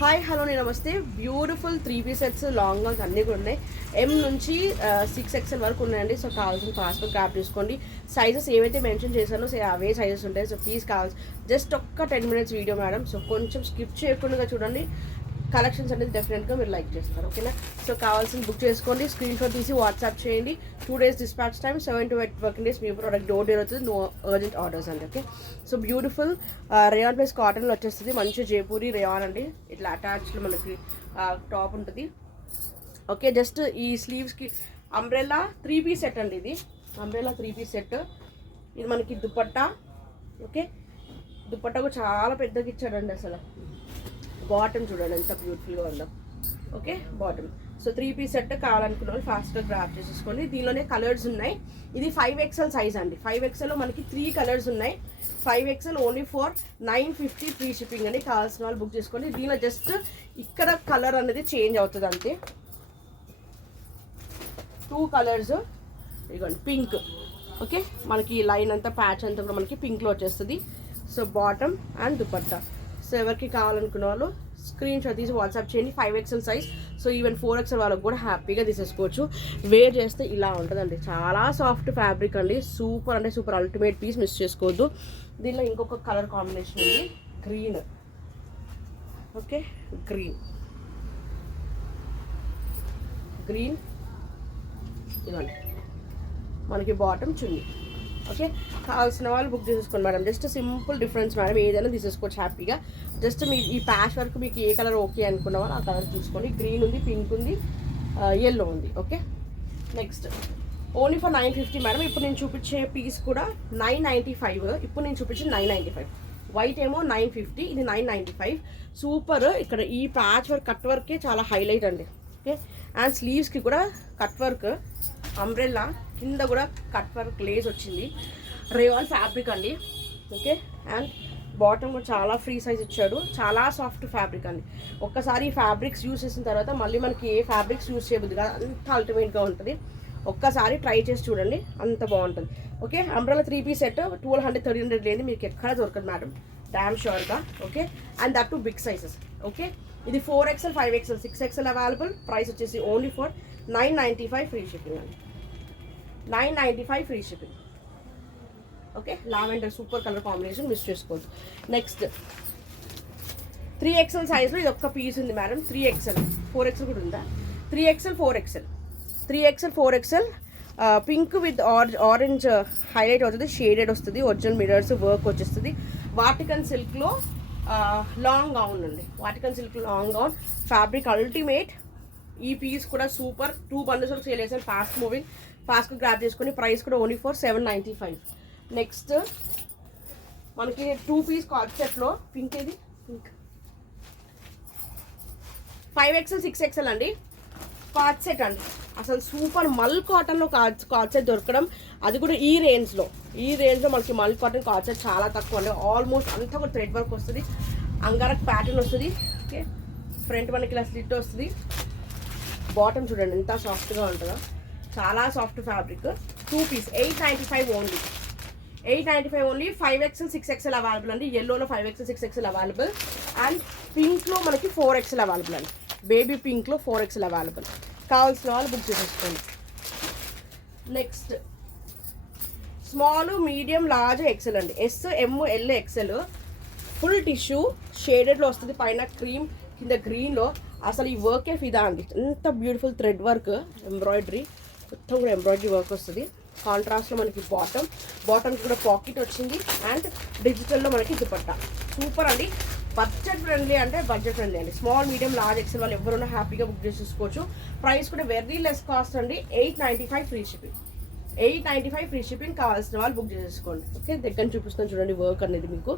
Hi hello నేను నమస్తే. Beautiful 3 piece sets long gowns అన్నీ కూడా ఉన్నాయి. ఎం నుంచి 6XL వరకు ఉన్నాయండి. సో కావాల్సిన ఫాస్ట్గా గ్రాప్ చేసుకోండి. సైజెస్ ఏవైతే మెన్షన్ చేశానో అవే సైజెస్ ఉంటాయి. సో ప్లీజ్ కావాల్సి జస్ట్ ఒక్క 10 minutes వీడియో మేడం. సో కొంచెం స్కిప్ చేయకుండా చూడండి. కలెక్షన్స్ అనేది డెఫినెట్గా మీరు లైక్ చేస్తారు. ఓకేనా? సో కావాల్సిన బుక్ చేసుకోండి. స్క్రీన్ షాట్ తీసి వాట్సాప్ చేయండి. 2 days dispatch time, 7 to 8 working days me product door delivery అవుతుంది. నో అర్జెంట్ ఆర్డర్స్ అండి. Okay, so beautiful rayon plus కాటన్లో వచ్చేస్తుంది. మంచి జైపూరి రేయాన్ అండి. ఇట్లా అటాచ్లో మనకి టాప్ ఉంటుంది. ఓకే, జస్ట్ ఈ స్లీవ్స్కి అంబ్రెల్లా 3 పీస్ సెట్ అండి. ఇది అంబ్రెల్లా 3 పీస్ సెట్. ఇది మనకి దుపట్టా. ఓకే, దుపట్టా కూడా చాలా పెద్దగా ఇచ్చాడండి. అసలు బాటమ్ చూడండి ఎంత బ్యూటిఫుల్గా ఉందో. Okay, bottom. So 3 piece set కావాలనుకున్న వాళ్ళు ఫాస్ట్గా గ్రాప్ చేసేసుకోండి. దీనిలోనే కలర్స్ ఉన్నాయి. ఇది 5XL సైజ్ అండి. 5XLలో మనకి 3 కలర్స్ ఉన్నాయి. 5XL only for 950 free shipping అని. కావాల్సిన వాళ్ళు బుక్ చేసుకోండి. దీనిలో జస్ట్ ఇక్కడ కలర్ అనేది చేంజ్ అవుతుంది అంతే. 2 కలర్స్ ఇదిగోండి, పింక్. ఓకే, మనకి లైన్ అంతా ప్యాచ్ అంతా కూడా మనకి పింక్లో వచ్చేస్తుంది. So bottom and dupatta. So ఎవరికి కావాలనుకున్న వాళ్ళు స్క్రీన్ షాట్ తీసి వాట్సాప్ చేయండి. 5XL size. So even 4XL వాళ్ళకి కూడా హ్యాపీగా తీసేసుకోవచ్చు. వేర్ చేస్తే ఇలా ఉంటుందండి. చాలా సాఫ్ట్ ఫ్యాబ్రిక్ అండి. సూపర్ అంటే సూపర్ అల్టిమేట్ పీస్. మిస్ చేసుకోవద్దు. దీనిలో ఇంకొక కలర్ కాంబినేషన్ ఉంది, గ్రీన్. ఓకే, గ్రీన్ ఇవ్వండి మనకి బాటమ్ చున్నీ. ఓకే, కావాల్సిన వాళ్ళు బుక్ చేసేసుకోండి madam. Just simple difference madam. ఏదైనా తీసేసుకోవచ్చు హ్యాపీగా. జస్ట్ మీ ఈ ప్యాచ్ వర్క్ మీకు ఏ కలర్ ఓకే అనుకున్న వాళ్ళు ఆ కలర్ చూసుకోండి. గ్రీన్ ఉంది, పింక్ ఉంది, ఎల్లో ఉంది. Okay, next only for 950 madam. ఇప్పుడు నేను చూపించే పీస్ కూడా 995. ఇప్పుడు నేను చూపించే 995. వైట్ ఏమో 950, ఇది 995. సూపర్. ఇక్కడ ఈ ప్యాచ్ వర్క్ కట్ వర్కే చాలా హైలైట్ అండి. ఓకే, అండ్ స్లీవ్స్కి కూడా కట్ వర్క్, అంబ్రెల్లా కింద కూడా కట్ వర్క్ లేస్ వచ్చింది. రేయాన్ ఫ్యాబ్రిక్ అండి. ఓకే, అండ్ బాటమ్ కూడా చాలా ఫ్రీ సైజ్ ఇచ్చాడు. చాలా సాఫ్ట్ ఫ్యాబ్రిక్ అండి. ఒక్కసారి ఈ ఫ్యాబ్రిక్స్ యూస్ చేసిన తర్వాత మళ్ళీ మనకి ఏ ఫ్యాబ్రిక్స్ యూస్ చేయబుద్ది కాదు. అంత అల్టిమేట్గా ఉంటుంది. ఒక్కసారి ట్రై చేసి చూడండి, అంత బాగుంటుంది. ఓకే, అంబ్రెల్లా 3 పీస్ సెట్ 1200 1300 లేని మీకు ఎక్కడ దొరకదు మేడం, డామ్ షూర్గా. Okay, and that too big sizes. Okay, ఇది 4XL 5XL 6XL available. Price వచ్చేసి ఓన్లీ ఫర్ 995 ఫ్రీ షిప్పింగ్ అండి. 995 free shipping. Okay, lavender super colour combination, miss చేసుకోవద్దు. నెక్స్ట్ 3XL సైజ్లో ఇది ఒక్క పీస్ ఉంది మేడం. 3XL 4XL కూడా ఉందా? 3XL 4XL pink with orange highlight అవుతుంది. షేడెడ్ వస్తుంది. ఒరిజినల్ మిరర్స్ వర్క్ వచ్చేస్తుంది. వాటికన్ సిల్క్లో లాంగ్ గౌన్ అండి. Vatican silk long gown fabric ultimate. ఈ పీస్ కూడా సూపర్. 2 bundles వరకు సేల్ చేశాను. ఫాస్ట్ మూవింగ్, ఫాస్ట్గా గ్రాప్ చేసుకుని. ప్రైస్ కూడా ఓన్లీ ఫర్ 795. నెక్స్ట్ మనకి 2 పీస్ కార్డ్ సెట్లో పింక్, ఇది పింక్ 5XL 6XL అండి. కార్డ్ సెట్ అండి. అసలు సూపర్ మల్ కాటన్లో కార్డ్ సెట్ దొరకడం, అది కూడా ఈ రేంజ్లో మనకి మల్ కాటన్ కార్డ్ సెట్ చాలా తక్కువ అండి. ఆల్మోస్ట్ అంతా కూడా థ్రెడ్ వర్క్ వస్తుంది. అంగారక్ ప్యాటర్న్ వస్తుంది. ఓకే, ఫ్రంట్ మనకి ఇలా స్లిట్ వస్తుంది. బాటమ్ చూడండి ఎంత సాఫ్ట్గా ఉంటుందో. చాలా soft fabric. 2 piece 895 only. 895 only. 5XL 6XL available అండి. ఎల్లోలో 5XL 6XL అవైలబుల్. అండ్ పింక్లో మనకి 4XL అవైలబుల్ అండి. బేబీ పింక్లో 4XL అవైలబుల్. కావాల్సిన వాళ్ళు బుక్ చేసేసుకోండి. Next small, medium, large, XL అండి. S, M, L, XL full tissue షేడెడ్లో వస్తుంది. పైన క్రీమ్, కింద గ్రీన్లో. అసలు ఈ వర్కే ఫిదా అండి. ఎంత బ్యూటిఫుల్ థ్రెడ్ వర్క్, ఎంబ్రాయిడరీ మొత్తం కూడా ఎంబ్రాయిడరీ వర్క్ వస్తుంది. కాంట్రాస్ట్లో మనకి బాటమ్కి కూడా పాకెట్ వచ్చింది. అండ్ డిజిటల్లో మనకి దుపట్టా. సూపర్ అండి. బడ్జెట్ ఫ్రెండ్లీ అంటే బడ్జెట్ ఫ్రెండ్లీ అండి. స్మాల్, మీడియం, లార్జ్, ఎక్సెల్ వాళ్ళు ఎవరున్నా హ్యాపీగా బుక్ చేసేసుకోవచ్చు. ప్రైస్ కూడా వెరీ లెస్ కాస్ట్ అండి. 895 ఫ్రీ షిప్పింగ్. 895 free shipping. కావాల్సిన వాళ్ళు బుక్ చేసేసుకోండి. ఓకే, దగ్గర చూపిస్తాను చూడండి వర్క్ అనేది మీకు.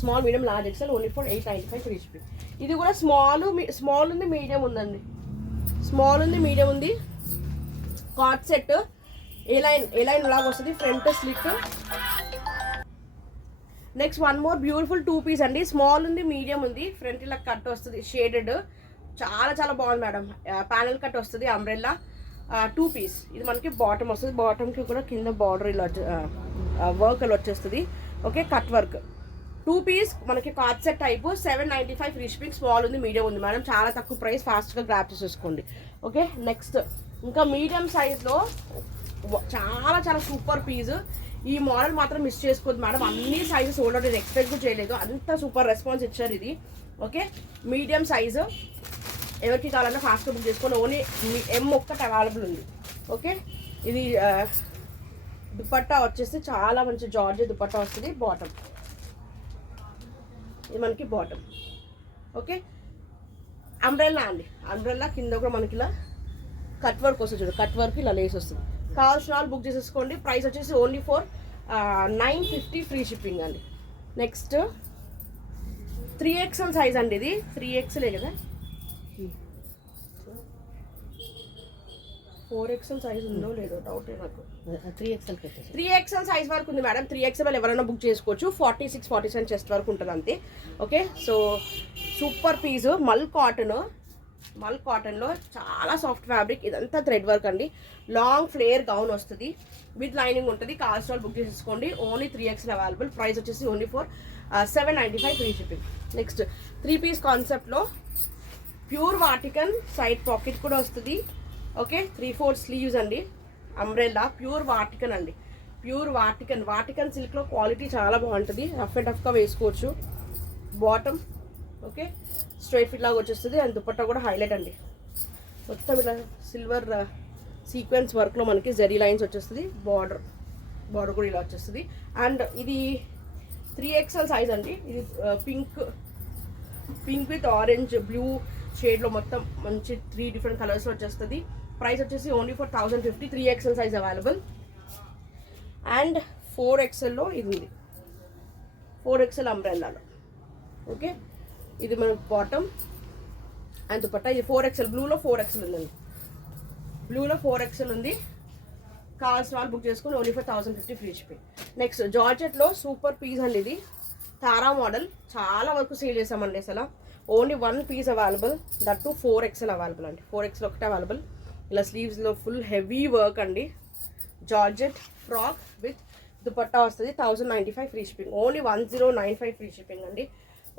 Small, medium, large, XL only for 895 free shipping. ఇది కూడా స్మాల్ ఉంది, మీడియం ఉందండి. స్మాల్ ఉంది, మీడియం ఉంది. కార్డ్ సెట్ ఏ లైన్ లాగా వస్తుంది. Front slit. Next one more beautiful 2 piece అండి. స్మాల్ ఉంది, మీడియం ఉంది. ఫ్రంట్ ఇలా కట్ వస్తుంది షేడెడ్. చాలా చాలా బాగుంది మేడం. ప్యానల్ కట్ వస్తుంది. Umbrella 2 piece. ఇది మనకి బాటమ్ వస్తుంది. బాటమ్కి కూడా కింద బార్డర్ ఇలా వర్క్ అలా వచ్చేస్తుంది. Okay, cut work. 2 పీస్ మనకి card set type 795 free shipping. Small ఉంది, మీడియం ఉంది మేడం, చాలా తక్కువ ప్రైస్, ఫాస్ట్గా గ్రాప్ చేసేసుకోండి. ఓకే, నెక్స్ట్ ఇంకా మీడియం సైజ్లో చాలా చాలా సూపర్ పీస్. ఈ మోడల్ మాత్రం మిస్ చేసుకోవద్దు మేడం, అన్ని సైజెస్ సోల్డ్ అవుట్, నేను ఎక్స్పెక్ట్ కూడా చేయలేదు, అంత సూపర్ రెస్పాన్స్ ఇచ్చారు ఇది. ఓకే, మీడియం సైజు ఎవరికి కావాలన్నా ఫాస్ట్గా బుక్ చేసుకోండి. ఓన్లీ M ఒక్కటి అవైలబుల్ ఉంది. ఓకే, ఇది దుపట్టా వచ్చేసి చాలా మంచి జార్జ్ దుపట్టా వస్తుంది. బాటమ్ ఇది మనకి బాటమ్. ఓకే, అంబ్రెల్లా అండి, అంబ్రెల్లా కింద కూడా మనకి ఇలా కట్ వర్క్ వస్తుంది, చూడు కట్ వర్క్ ఇలా లేస్ వస్తుంది. కావాల్సిన వాళ్ళు బుక్ చేసేసుకోండి. ప్రైస్ వచ్చేసి ఓన్లీ ఫర్ 950 ఫ్రీ షిప్పింగ్ అండి. నెక్స్ట్ 3XL సైజ్ అండి, ఇది 3XL కదా, 4XL సైజ్ ఉందో లేదో డౌట్ నాకు. 3XL సైజ్ వరకు ఉంది మేడం. 3XL ఎవరైనా బుక్ చేసుకోవచ్చు. 46, 47 చెస్ట్ వరకు ఉంటుంది అంతే. ఓకే, సో సూపర్ పీస్ మల్ కాటన్లో చాలా సాఫ్ట్ ఫ్యాబ్రిక్, ఇదంతా థ్రెడ్ వర్క్ అండి. లాంగ్ ఫ్లేర్ గౌన్ వస్తుంది, విత్ లైనింగ్ ఉంటుంది. కావాల్సిన వాళ్ళు బుక్ చేసేసుకోండి. Only 3XL available. ప్రైస్ వచ్చేసి only for 795 free shipping. Next 3 piece కాన్సెప్ట్లో ప్యూర్ వాటికన్, సైడ్ పాకెట్ కూడా వస్తుంది. ఓకే, 3/4 స్లీవ్స్ అండి, అంబ్రెల్లా, ప్యూర్ వాటికన్ అండి, ప్యూర్ వాటికన్ సిల్క్లో క్వాలిటీ చాలా బాగుంటుంది. రఫ్ అండ్ టఫ్గా వేసుకోవచ్చు. బాటమ్ ఓకే స్ట్రైట్ ఫిట్ లాగా వచ్చేస్తుంది. అండ్ దుపట్టా కూడా హైలైట్ అండి, మొత్తం ఇలా సిల్వర్ సీక్వెన్స్ వర్క్లో మనకి జరీ లైన్స్ వచ్చేస్తుంది. బార్డర్ కూడా ఇలా వచ్చేస్తుంది. అండ్ ఇది 3XL సైజ్ అండి. ఇది పింక్ విత్ ఆరెంజ్ బ్లూ షేడ్లో మొత్తం మంచి 3 డిఫరెంట్ కలర్స్లో వచ్చేస్తుంది. ప్రైస్ వచ్చేసి only for 1050. 3XL size available. And 4XLలో ఇది ఉంది, 4XL అంబ్రెల్లాలో. ఓకే, ఇది మన బాటమ్ అండ్ దుపట్టా. ఇది 4XL, బ్లూలో 4XL ఉందండి, బ్లూలో 4XL ఉంది. కావాల్సిన వాళ్ళు బుక్ చేసుకుని only for 1050 free shipping. Next జార్జెట్లో సూపర్ పీస్ అండి, ఇది తారా మోడల్, చాలా వరకు సేల్ చేసామండి అసలు. Only 1 piece available, that too 4XL available అండి. 4XL ఒకటే అవైలబుల్. ఇలా స్లీవ్స్లో ఫుల్ హెవీ వర్క్ అండి. జార్జెట్ ఫ్రాక్ విత్ దుపట్టా వస్తుంది. 1095 free shipping. Only 1095 free shipping అండి.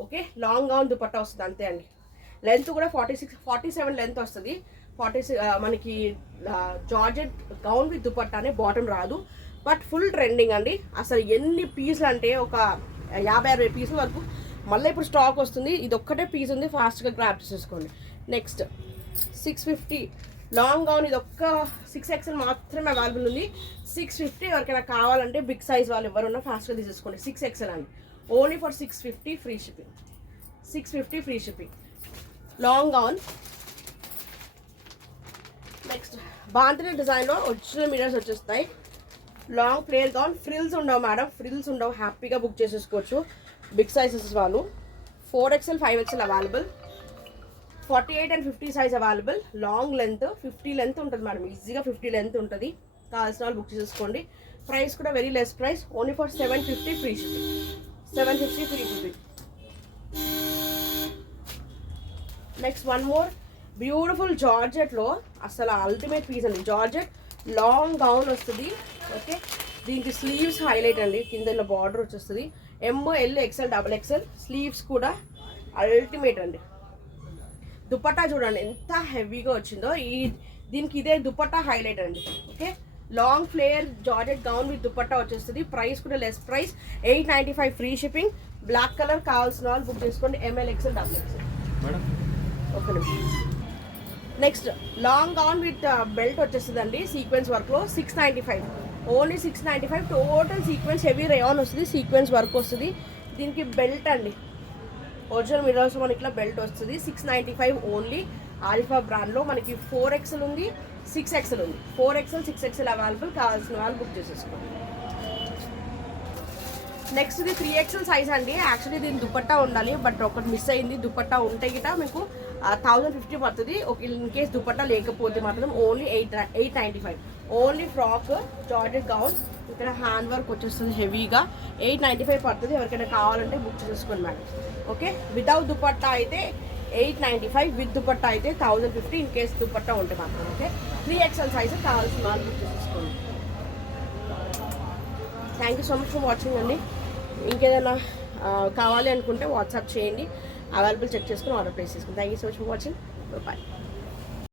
ఓకే, లాంగ్ గౌన్ దుపట్టా వస్తుంది అంతే అండి. లెంత్ కూడా 47 లెంత్ వస్తుంది. 46 మనకి జార్జెట్ గౌన్ విత్ దుపట్టానే, బాటమ్ రాదు. బట్ ఫుల్ ట్రెండింగ్ అండి. అసలు ఎన్ని పీసులు అంటే ఒక 50-60 పీసుల వరకు మళ్ళీ ఇప్పుడు స్టాక్ వస్తుంది. ఇది ఒక్కటే పీస్ ఉంది, ఫాస్ట్గా గ్రాప్ చేసేసుకోండి. నెక్స్ట్ 650 లాంగ్ గౌన్, ఇది ఒక్క 6XL మాత్రమే అవైలబుల్ ఉంది. 650. ఎవరికైనా కావాలంటే బిగ్ సైజ్ వాళ్ళు ఎవరున్నా ఫాస్ట్గా తీసేసుకోండి. 6XL అండి, only for 650 free shipping. 650 free shipping long gown. Next బాంతిని డిజైన్లో ఒరిజినల్ మీటర్స్ వచ్చేస్తాయి. లాంగ్ ఫ్లేర్ గౌన్, ఫ్రిల్స్ ఉండవు మేడం, ఫ్రిల్స్ ఉండవు, హ్యాపీగా బుక్ చేసేసుకోవచ్చు. బిగ్ సైజెస్ వాళ్ళు 4XL, 5XL available. 48 and 50 size available. Long length 50 length ఉంటుంది మేడం, ఈజీగా 50 లెంత్ ఉంటుంది. కావాల్సిన వాళ్ళు బుక్ చేసుకోండి. ప్రైస్ కూడా very less price, only for 750 free shipping. 750 free shipping. Next one more beautiful జార్జెట్లో అసలు అల్టిమేట్ పీస్ అండి. జార్జెట్ లాంగ్ గౌన్ వస్తుంది. ఓకే, దీనికి స్లీవ్స్ హైలైట్ అండి, కింద ఇలా బార్డర్ వచ్చేస్తుంది. M, L, XL, XXL sleeves కూడా అల్టిమేట్ అండి. దుపట్టా చూడండి ఎంత హెవీగా వచ్చిందో. దీనికి ఇదే దుపట్టా హైలైట్ అండి. Okay, long flare georgette gown with dupatta వచ్చేస్తుంది. ప్రైస్ కూడా less price, 895 free shipping. Black colour కావాల్సిన వాళ్ళు బుక్ చేసుకోండి. ML, XL, XXL. Okay, next long gown with belt వచ్చేస్తుంది అండి, సీక్వెన్స్ వర్క్లో. 695, only 695. Total sequence heavy rayon వస్తుంది, సీక్వెన్స్ వర్క్ వస్తుంది. దీనికి బెల్ట్ అండి, ఒరిజినల్ మిర్రర్స్ మనకి ఇట్లా బెల్ట్ వస్తుంది. 695 ఓన్లీ. ఆరిఫా బ్రాండ్లో మనకి 4XL ఉంది, 6XL ఉంది. 4XL, 6XL available. కావాల్సిన వాళ్ళు బుక్ చేసేసుకోండి. నెక్స్ట్ ఇది 3XL సైజ్ అండి. యాక్చువల్లీ దీని దుపట్టా ఉండాలి, బట్ ఒకటి మిస్ అయింది. దుపట్టా ఉంటే గిట మీకు 1050 పడుతుంది. ఒక ఇన్ కేస్ దుపట్టా లేకపోతే మాత్రం only 895. Only frock georgette gown, ఇక్కడ హ్యాండ్ వర్క్ వచ్చేస్తుంది హెవీగా. 895 పడుతుంది. ఎవరికైనా కావాలంటే బుక్ చేసుకోండి మేడం. ఓకే, వితౌట్ దుపట్టా అయితే 895, విత్ దుపట్టా అయితే 1050 ఇన్ కేస్ దుపట్టా ఉంటే మాత్రం. ఓకే, 3XL సైజ్ కావాల్సిన వాళ్ళు బుక్ చేసుకోండి. Thank you so much for watching అండి. ఇంకేదైనా కావాలి అనుకుంటే వాట్సాప్ చేయండి, అవైలబుల్ చెక్ చేసుకుని ఆర్డర్ ప్లేస్ చేసుకుని. Thank you so much for watching. Bye.